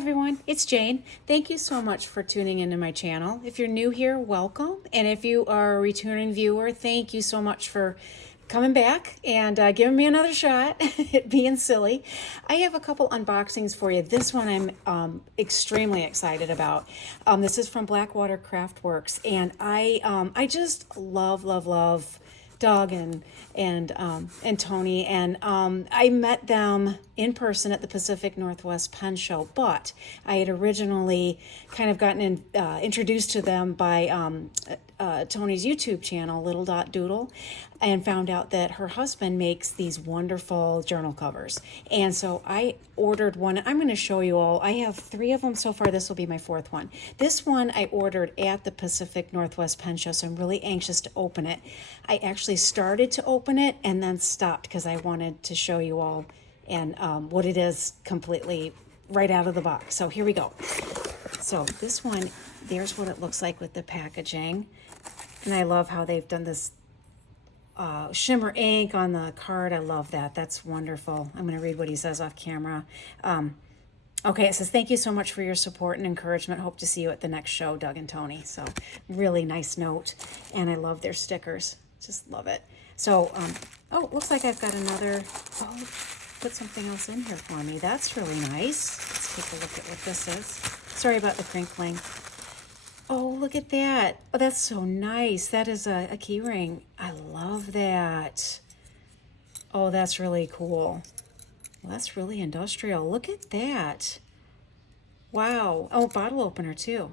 everyone, it's Jane. Thank you so much for tuning into my channel. If you're new here, welcome. And if you are a returning viewer, thank you so much for coming back and giving me another shot at being silly. I have a couple unboxings for you. This one I'm extremely excited about. This is from Blackwater Craftworks, and I just love Doug and Tony, and I met them in person at the Pacific Northwest Pen Show, but I had originally kind of gotten introduced to them by Tony's YouTube channel, Little Dot Doodle, and found out that her husband makes these wonderful journal covers. And so I ordered one. I'm going to show you all. I have 3 of them so far. This will be my 4th one. This one I ordered at the Pacific Northwest Pen Show, so I'm really anxious to open it. I actually started to open it and then stopped because I wanted to show you all and what it is completely right out of the box. So here we go. So this one, there's what it looks like with the packaging. And I love how they've done this shimmer ink on the card. I love that. That's wonderful. I'm going to read what he says off camera. Okay, it says, thank you so much for your support and encouragement. Hope to see you at the next show, Doug and Tony. So really nice note. And I love their stickers. Just love it. So, oh, it looks like I've got another, oh, put something else in here for me. That's really nice. Let's take a look at what this is. Sorry about the crinkling. Oh, look at that. Oh, that's so nice. That is a key ring. I love that. Oh, that's really cool. Well, that's really industrial. Look at that. Wow. Oh, bottle opener too.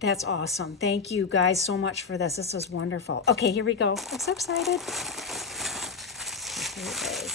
That's awesome. Thank you guys so much for this. This is wonderful. Okay, here we go. I'm so excited. Here it is.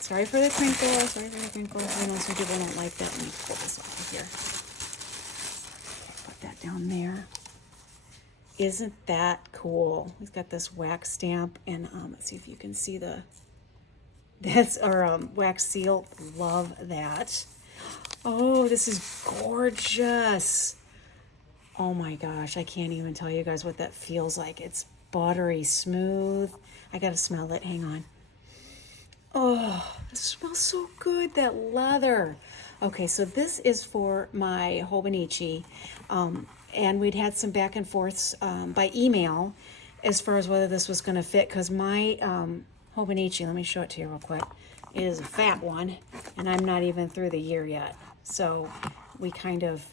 Sorry for the crinkle. Sorry for the crinkle. I know some people don't like that. Let me pull this off of here. Put that down there. Isn't that cool? He's got this wax stamp, and let's see if you can see that's our wax seal. Love that. Oh, this is gorgeous. Oh my gosh, I can't even tell you guys what that feels like. It's buttery smooth. I gotta smell it. Hang on. Oh, it smells so good, that leather. Okay, so this is for my Hobonichi. And we'd had some back and forths by email as far as whether this was going to fit, because my Hobonichi, let me show it to you real quick, is a fat one, and I'm not even through the year yet. So we kind of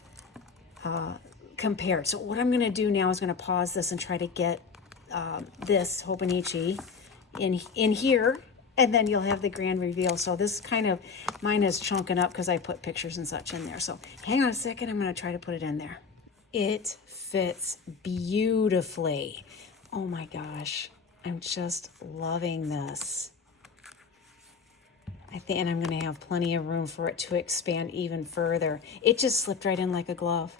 compared. So what I'm going to do now is going to pause this and try to get this Hobonichi in here, and then you'll have the grand reveal. So this kind of, mine is chunking up because I put pictures and such in there. So hang on a second, I'm going to try to put it in there. It fits beautifully. Oh my gosh, I'm just loving this. I think, and I'm going to have plenty of room for it to expand even further. It just slipped right in like a glove.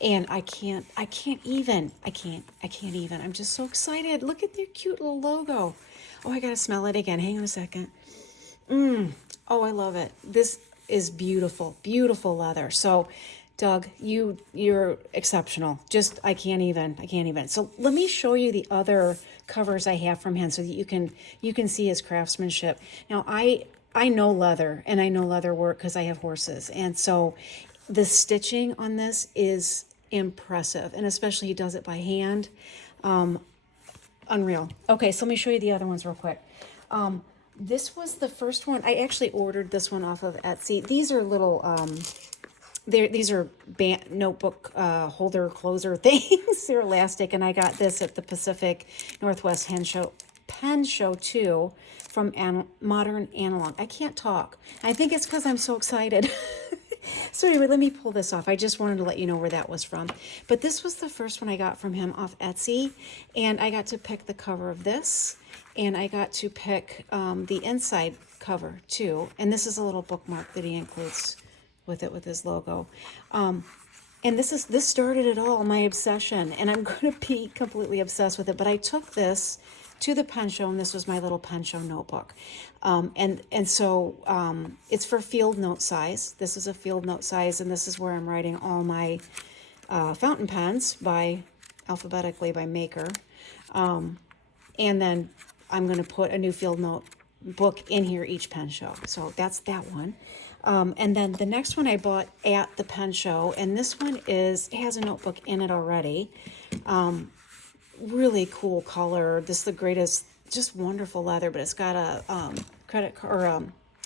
And I can't even. I'm just so excited. Look at their cute little logo. Oh, I got to smell it again. Hang on a second. Oh, I love it. This is beautiful, beautiful leather. So Doug, you're exceptional. Just, I can't even. So let me show you the other covers I have from him so that you can see his craftsmanship. Now, I know leather, and I know leather work because I have horses. And so the stitching on this is impressive, and especially he does it by hand. Unreal. Okay, so let me show you the other ones real quick. This was the first one. I actually ordered this one off of Etsy. These are little these are notebook holder closer things. They're elastic, and I got this at the Pacific Northwest Pen Show too, from Modern Analog. I can't talk. I think it's because I'm so excited. So anyway, let me pull this off. I just wanted to let you know where that was from. But this was the first one I got from him off Etsy, and I got to pick the cover of this, and I got to pick the inside cover too. And this is a little bookmark that he includes with it, with his logo. And this started it all, my obsession, and I'm going to be completely obsessed with it. But I took this to the pen show, and this was my little pen show notebook. And so it's for field note size. This is a field note size, and this is where I'm writing all my fountain pens alphabetically by maker. And then I'm going to put a new field note book in here each pen show. So that's that one. And then the next one I bought at the pen show, and this one has a notebook in it already. Really cool color. This is the greatest, just wonderful leather, but it's got a credit card or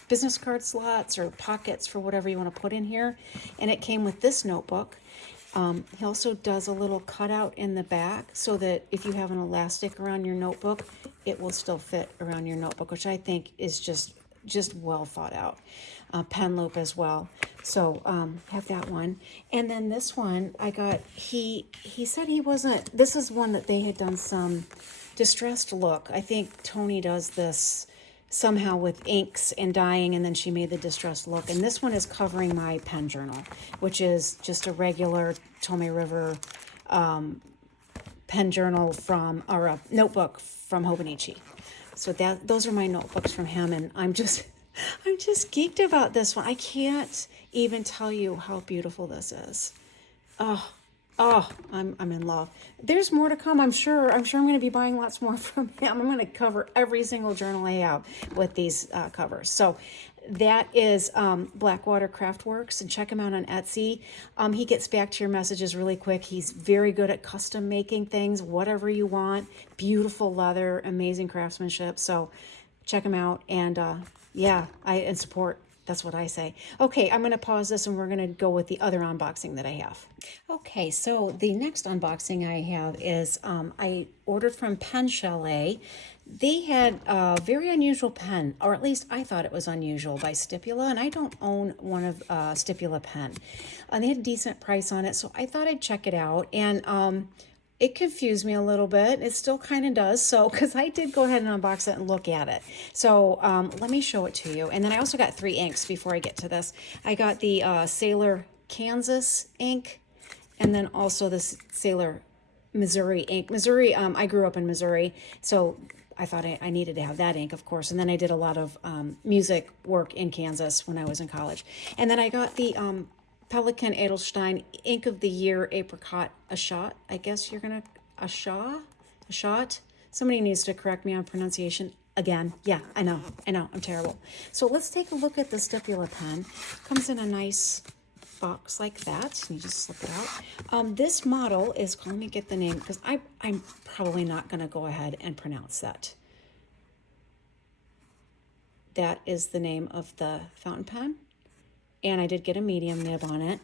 business card slots or pockets for whatever you want to put in here. And it came with this notebook. He also does a little cutout in the back so that if you have an elastic around your notebook, it will still fit around your notebook, which I think is just well thought out. Pen loop as well. So have that one. And then this one I got, he said he wasn't, this is one that they had done some distressed look. I think Tony does this somehow with inks and dyeing, and then she made the distressed look. And this one is covering my pen journal, which is just a regular Tommy River pen journal from, or a notebook from Hobonichi. So those are my notebooks from him, and I'm just geeked about this one. I can't even tell you how beautiful this is. Oh, I'm in love. There's more to come, I'm sure. I'm going to be buying lots more from him. I'm going to cover every single journal I have with these covers. So that is Blackwater Craftworks, and check him out on Etsy. He gets back to your messages really quick. He's very good at custom making things, whatever you want. Beautiful leather, amazing craftsmanship. So check him out, and yeah, and support. That's what I say. Okay, I'm going to pause this and we're going to go with the other unboxing that I have. Okay, so the next unboxing I have is I ordered from Pen Chalet. They had a very unusual pen, or at least I thought it was unusual, by Stipula, and I don't own one of Stipula pen. They had a decent price on it, so I thought I'd check it out, and it confused me a little bit. It still kind of does. So, because I did go ahead and unbox it and look at it. So let me show it to you. And then I also got 3 inks before I get to this. I got the Sailor Kansas ink, and then also this Sailor Missouri ink. Missouri, I grew up in Missouri, so I thought I needed to have that ink, of course. And then I did a lot of music work in Kansas when I was in college. And then I got the Pelikan Edelstein Ink of the Year Apricot Ashot. I guess you're going to, Ashot? Somebody needs to correct me on pronunciation again. Yeah, I know, I'm terrible. So let's take a look at the Stipula pen. Comes in a nice box like that. You just slip it out. This model is, let me get the name, because I'm probably not going to go ahead and pronounce that. That is the name of the fountain pen. And I did get a medium nib on it.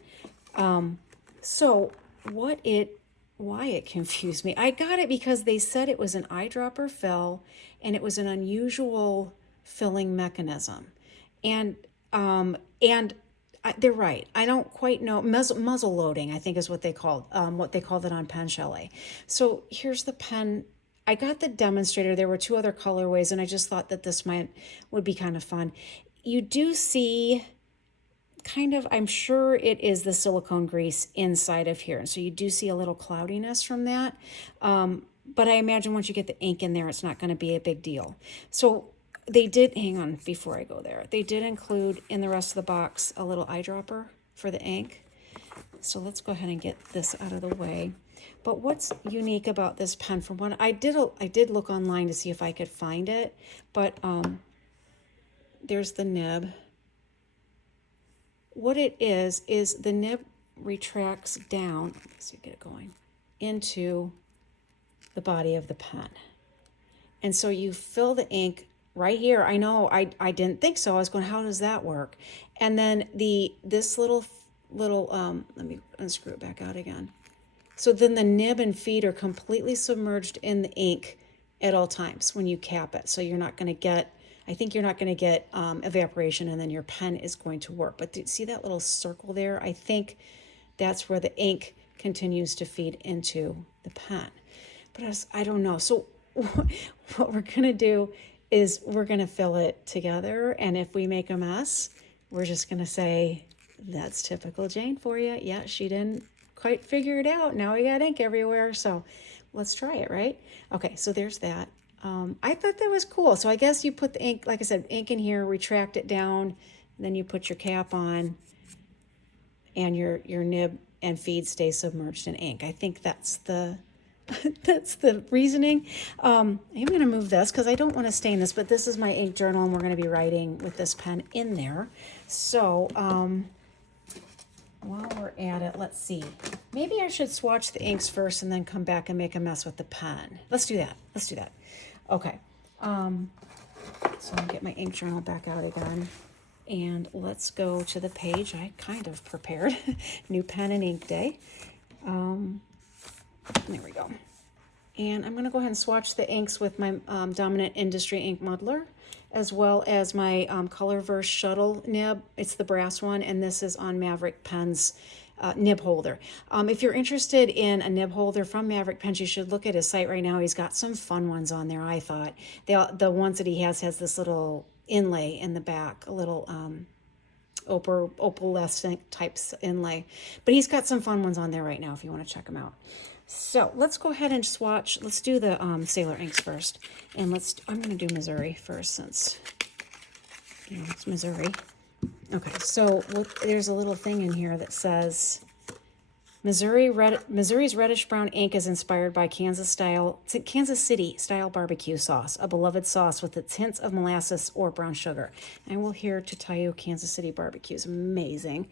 So why it confused me, I got it because they said it was an eyedropper fill and it was an unusual filling mechanism. And they're right. I don't quite know. Muzzle loading, I think, is what they called it on Pen Chalet. So here's the pen. I got the demonstrator. There were 2 other colorways, and I just thought that this would be kind of fun. You do see kind of, I'm sure it is the silicone grease inside of here. And so you do see a little cloudiness from that. But I imagine once you get the ink in there, it's not going to be a big deal. So they did, hang on before I go there, they did include in the rest of the box a little eyedropper for the ink. So let's go ahead and get this out of the way. But what's unique about this pen, from what I did look online to see if I could find it, but there's the nib. What it is the nib retracts down, so you get it going, into the body of the pen. And so you fill the ink right here. I know I didn't think so. I was going, how does that work? And then this little let me unscrew it back out again. So then the nib and feed are completely submerged in the ink at all times when you cap it. So you're not going to get, I think you're not going to get evaporation, and then your pen is going to work. But do you see that little circle there? I think that's where the ink continues to feed into the pen. But I don't know. So what we're going to do is we're going to fill it together. And if we make a mess, we're just going to say, that's typical Jane for you. Yeah, she didn't quite figure it out. Now we got ink everywhere. So let's try it, right? Okay, so there's that. I thought that was cool. So I guess you put the ink, like I said, ink in here, retract it down, then you put your cap on, and your nib and feed stay submerged in ink. I think that's the That's the reasoning. I'm going to move this because I don't want to stain this, but this is my ink journal and we're going to be writing with this pen in there. So while we're at it, let's see. Maybe I should swatch the inks first and then come back and make a mess with the pen. Let's do that. Let's do that. Okay. So I'll get my ink journal back out again. And let's go to the page I kind of prepared. New pen and ink day. There we go. And I'm going to go ahead and swatch the inks with my Dominant Industry ink muddler, as well as my Colorverse shuttle nib. It's the brass one, and this is on Maverick Pens nib holder. If you're interested in a nib holder from Maverick Pens, you should look at his site right now. He's got some fun ones on there, I thought. The ones that he has this little inlay in the back, a little opalescent types inlay. But he's got some fun ones on there right now if you want to check them out. So let's go ahead and swatch. Let's do the Sailor inks first. And I'm going to do Missouri first since, it's Missouri. Okay, so there's a little thing in here that says, Missouri's reddish brown ink is inspired by Kansas City style barbecue sauce, a beloved sauce with its hints of molasses or brown sugar. And we're here to tell you Kansas City barbecue is amazing.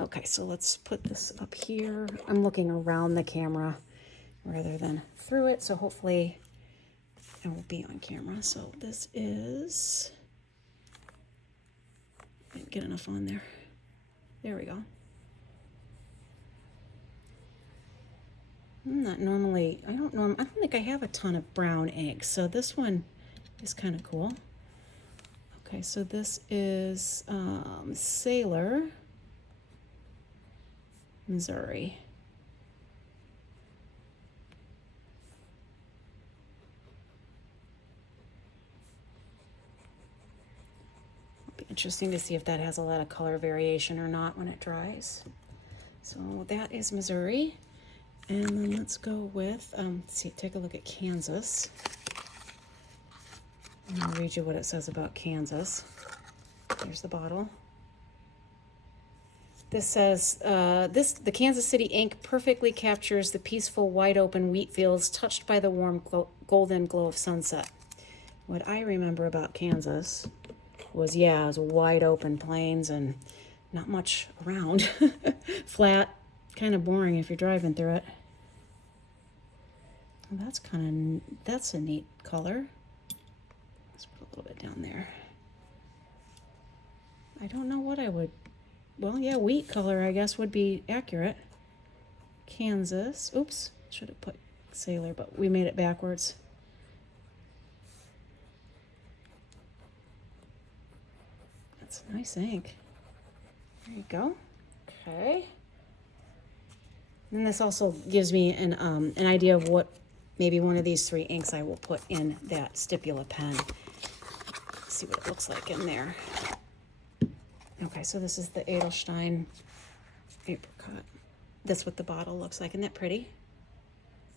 Okay, so let's put this up here. I'm looking around the camera rather than through it, so hopefully I will be on camera. So this is, didn't get enough on there. There we go. I don't think I have a ton of brown ink, so this one is kind of cool. Okay, so this is Sailor Missouri. It'll be interesting to see if that has a lot of color variation or not when it dries. So that is Missouri. And then let's go with, take a look at Kansas. And I'll read you what it says about Kansas. Here's the bottle. This says, the Kansas City ink perfectly captures the peaceful, wide-open wheat fields touched by the warm, golden glow of sunset. What I remember about Kansas was, it was wide-open plains and not much around. Flat, kind of boring if you're driving through it. Well, that's a neat color. Let's put a little bit down there. I don't know what I would, wheat color I guess would be accurate. Kansas, oops, should have put Sailor, but we made it backwards. That's a nice ink. There you go. Okay. And this also gives me an idea of what maybe one of these three inks I will put in that Stipula pen. Let's see what it looks like in there. Okay, so this is the Edelstein apricot. That's what the bottle looks like. Isn't that pretty?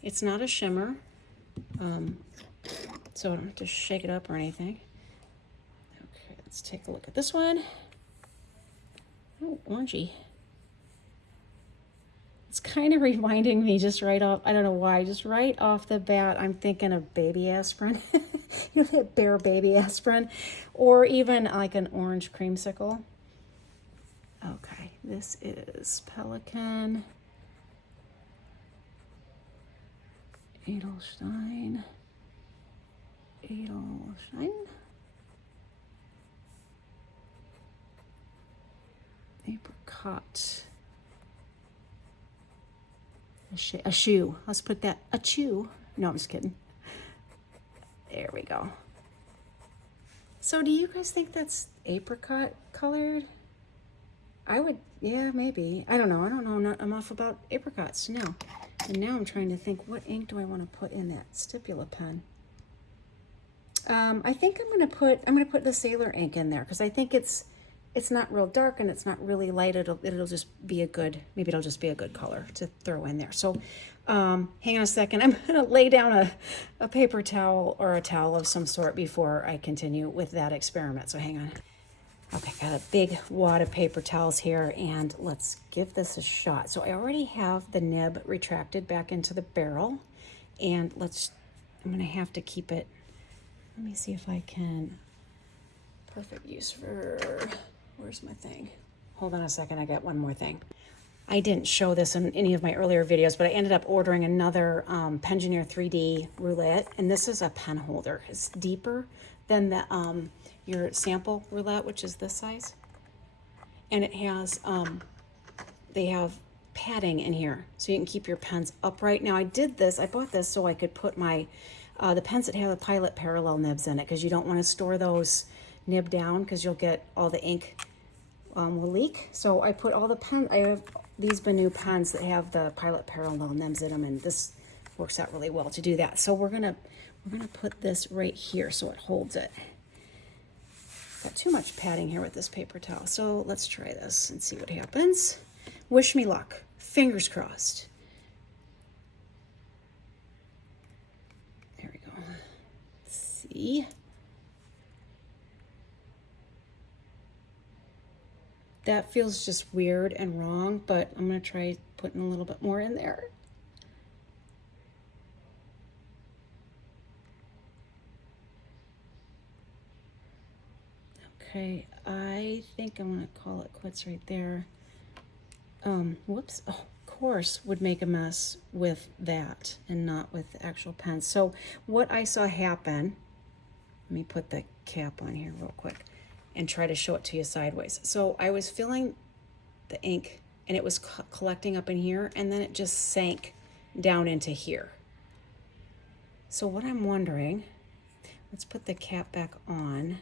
It's not a shimmer, so I don't have to shake it up or anything. Okay, let's take a look at this one. Oh, orangey. It's kind of reminding me just right off, I don't know why, just right off the bat, I'm thinking of baby aspirin. That bare baby aspirin, or even like an orange creamsicle. Okay, this is Pelican, Edelstein, apricot. A shoe. Let's put that, a chew. No, I'm just kidding. There we go. So do you guys think that's apricot colored? I would, yeah, maybe. I don't know. Not enough about apricots now. And now I'm trying to think, what ink do I want to put in that Stipula pen? I think I'm gonna put the Sailor ink in there because I think it's not real dark and it's not really light. It'll just be maybe it'll just be a good color to throw in there. So hang on a second. I'm gonna lay down a paper towel or a towel of some sort before I continue with that experiment. So hang on. Okay, got a big wad of paper towels here and let's give this a shot. So I already have the nib retracted back into the barrel And I'm gonna have to keep it, let me see if I can, perfect use for, where's my thing? Hold on a second, I got one more thing. I didn't show this in any of my earlier videos, but I ended up ordering another Pengineer 3D roulette, and this is a pen holder. It's deeper than the your sample roulette, which is this size. And it has, they have padding in here, so you can keep your pens upright. Now I bought this so I could put my, the pens that have the Pilot parallel nibs in it, because you don't want to store those nib down, because you'll get all the ink will leak. So I put all the pen, I have these Benu pens that have the Pilot parallel nibs in them, and this works out really well to do that. So we're gonna put this right here so it holds it. Got too much padding here with this paper towel, so let's try this and see what happens. Wish me luck. Fingers crossed. There we go. Let's see. That feels just weird and wrong, but I'm gonna try putting a little bit more in there. Okay, I think I'm gonna call it quits right there. Whoops, oh, of course, would make a mess with that and not with the actual pen. So what I saw happen, let me put the cap on here real quick and try to show it to you sideways. So I was filling the ink and it was collecting up in here, and then it just sank down into here. So what I'm wondering, let's put the cap back on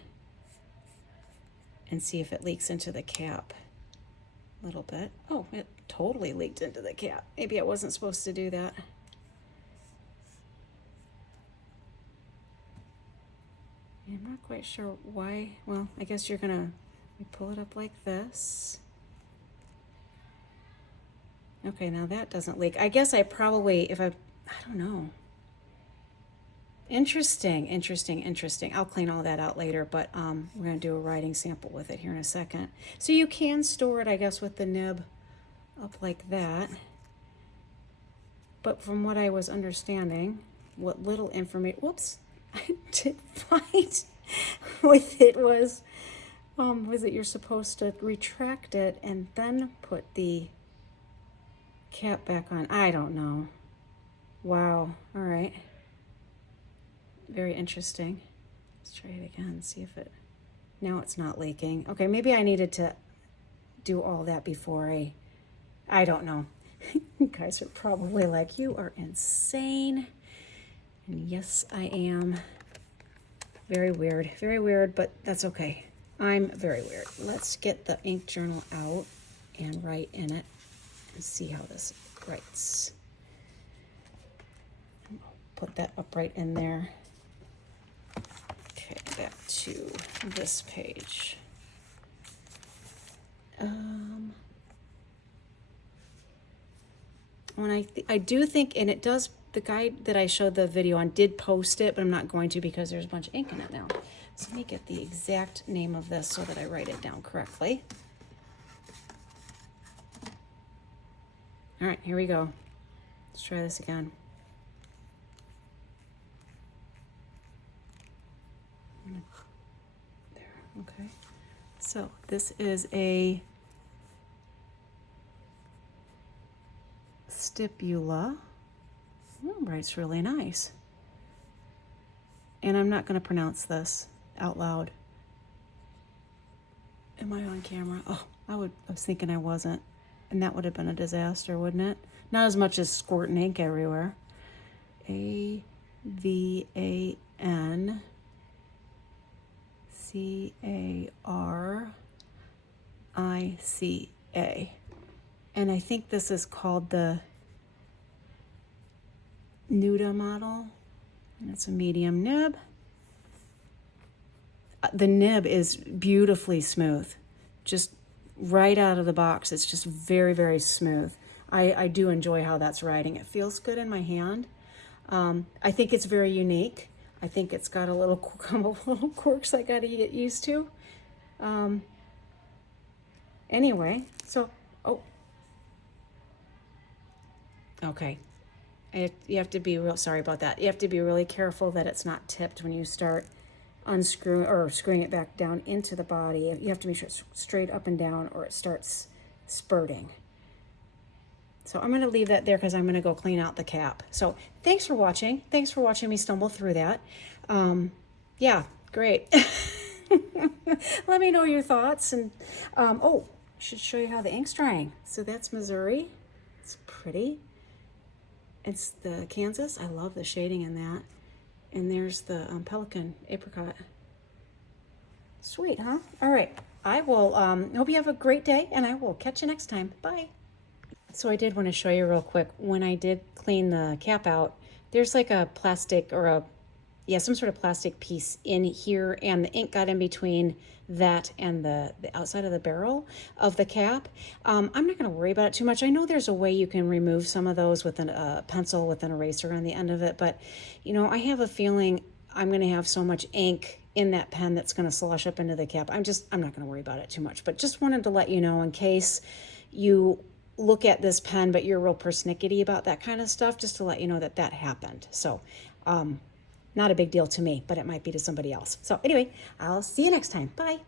and see if it leaks into the cap a little bit. Oh, it totally leaked into the cap. Maybe I wasn't supposed to do that. I'm not quite sure why. Well, I guess you're gonna pull it up like this. Okay, now that doesn't leak. I guess I probably, I don't know. Interesting. I'll clean all that out later, but we're gonna do a writing sample with it here in a second. So you can store it, I guess, with the nib up like that. But from what I was understanding, what little information, whoops, I did find with it was that you're supposed to retract it and then put the cap back on. I don't know. Wow. All right. Very interesting. Let's try it again, see if it, now it's not leaking. Okay, maybe I needed to do all that before I don't know. You guys are probably like, you are insane. And yes, I am. Very weird, but that's okay. I'm very weird. Let's get the ink journal out and write in it and see how this writes. Put that up right in there. Okay, back to this page. When I do think, and it does, the guy that I showed the video on did post it, but I'm not going to because there's a bunch of ink in it now. So let me get the exact name of this so that I write it down correctly. All right, here we go. Let's try this again. There, okay. So this is a Stipula. Oh, writes really nice. And I'm not going to pronounce this out loud. Am I on camera? Oh, I was thinking I wasn't. And that would have been a disaster, wouldn't it? Not as much as squirting ink everywhere. Avancaricica. And I think this is called the Nuda model. And it's a medium nib. The nib is beautifully smooth. Just right out of the box, it's just very smooth. I do enjoy how that's writing. It feels good in my hand. I think it's very unique. I think it's got a little quirks I got to get used to. Anyway, so, oh. Okay. You have to be real, sorry about that. You have to be really careful that it's not tipped when you start unscrewing or screwing it back down into the body. You have to make sure it's straight up and down or it starts spurting. So I'm going to leave that there because I'm going to go clean out the cap. So thanks for watching. Thanks for watching me stumble through that. Yeah, great. Let me know your thoughts. And oh, I should show you how the ink's drying. So that's Missouri. It's pretty. It's the Kansas. I love the shading in that. And there's the Pelican apricot. Sweet, huh? All right. I will hope you have a great day, and I will catch you next time. Bye. So I did want to show you real quick. When I did clean the cap out, there's like a plastic or some sort of plastic piece in here, and the ink got in between that and the outside of the barrel of the cap. I'm not going to worry about it too much. I know there's a way you can remove some of those with a pencil with an eraser on the end of it, but you know, I have a feeling I'm going to have so much ink in that pen that's going to slosh up into the cap. I'm not going to worry about it too much, but just wanted to let you know in case you look at this pen but you're real persnickety about that kind of stuff, just to let you know that that happened. So not a big deal to me, but it might be to somebody else. So anyway, I'll see you next time. Bye.